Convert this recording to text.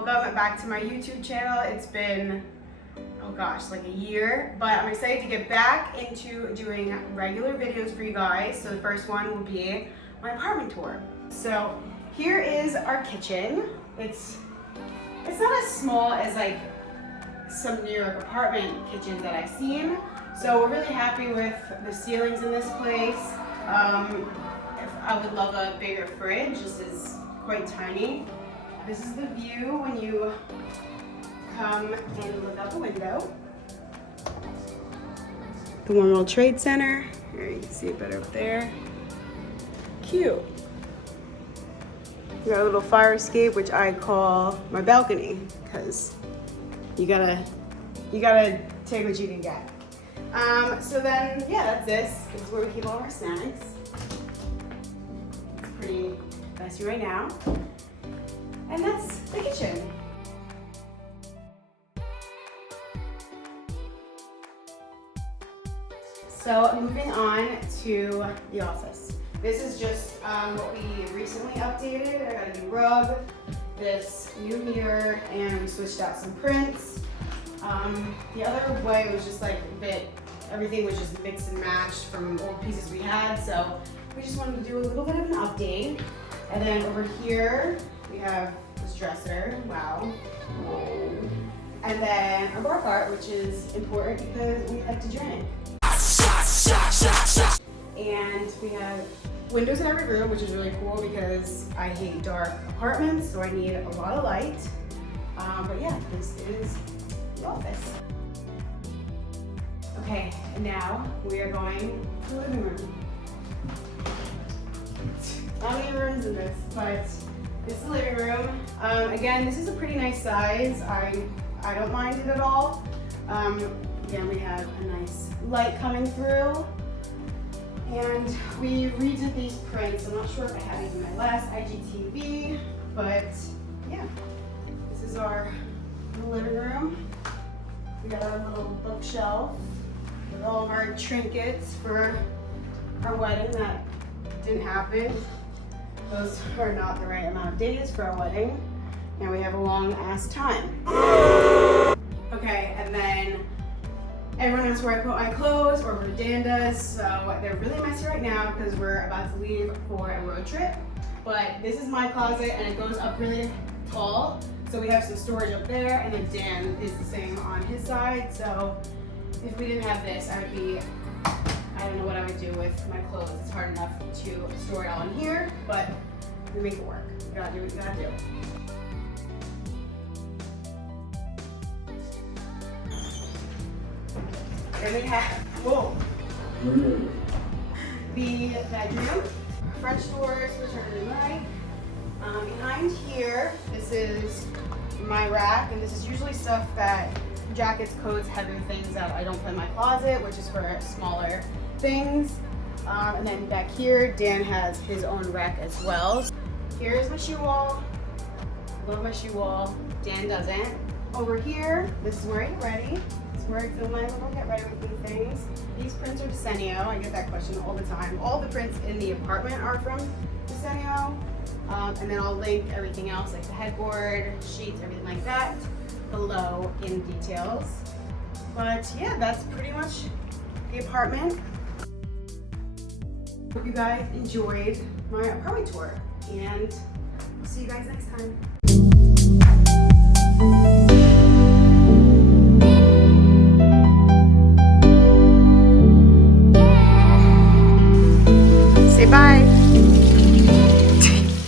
welcome back to my YouTube channel. It's been, oh gosh, like a year, but I'm excited to get back into doing regular videos for you guys. So the first one will be my apartment tour. So here is our kitchen. It's not as small as like some New York apartment kitchens that I've seen. So we're really happy with the ceilings in this place. I would love a bigger fridge. This is quite tiny. This is the view when you come and look out the window. The One World Trade Center. Here you can see it better up there. Cute. We got a little fire escape, which I call my balcony, because you gotta take what you can get. So then, yeah, that's this. This is where we keep all of our snacks. It's pretty messy right now. And that's the kitchen. So moving on to the office. This is just what we recently updated. I got a new rug, this new mirror, and we switched out some prints. The other way was just like a bit, everything was just mixed and matched from old pieces we had. So we just wanted to do a little bit of an update. And then over here, we have this dresser, wow. And then our bar cart, which is important because we like to drink. And we have windows in every room, which is really cool because I hate dark apartments, so I need a lot of light. But yeah, this is the office. Okay, and now we are going to the living room. Not many rooms in this, but this is the living room. Again, this is a pretty nice size. I don't mind it at all. Again, we have a nice light coming through. And we redid these prints. I'm not sure if I had these in my last IGTV, but yeah, this is our living room. We got our little bookshelf with all of our trinkets for our wedding that didn't happen. Those are not the right amount of days for our wedding. And we have a long ass time. Okay, and then everyone asks where I put my clothes or where Dan does, so they're really messy right now because we're about to leave for a road trip. But this is my closet and it goes up really tall. So we have some storage up there, and then Dan is the same on his side. So if we didn't have this, I don't know what I would do with my clothes. It's hard enough to store it all in here, but we make it work. We gotta do what we gotta do. Then we have, whoa, the bedroom, French doors, which are really nice. Behind here, this is my rack, and this is usually stuff that jackets, coats, heavier things that I don't put in my closet, which is for smaller things. And then back here, Dan has his own rack as well. Here's my shoe wall. Love my shoe wall. Dan doesn't. Over here, this is where I get ready. Where I film my little get ready with me things. These prints are Desenio. I get that question all the time. All the prints in the apartment are from Desenio. And then I'll link everything else, like the headboard, sheets, everything like that, below in details. But yeah, that's pretty much the apartment. Hope you guys enjoyed my apartment tour, and I'll see you guys next time.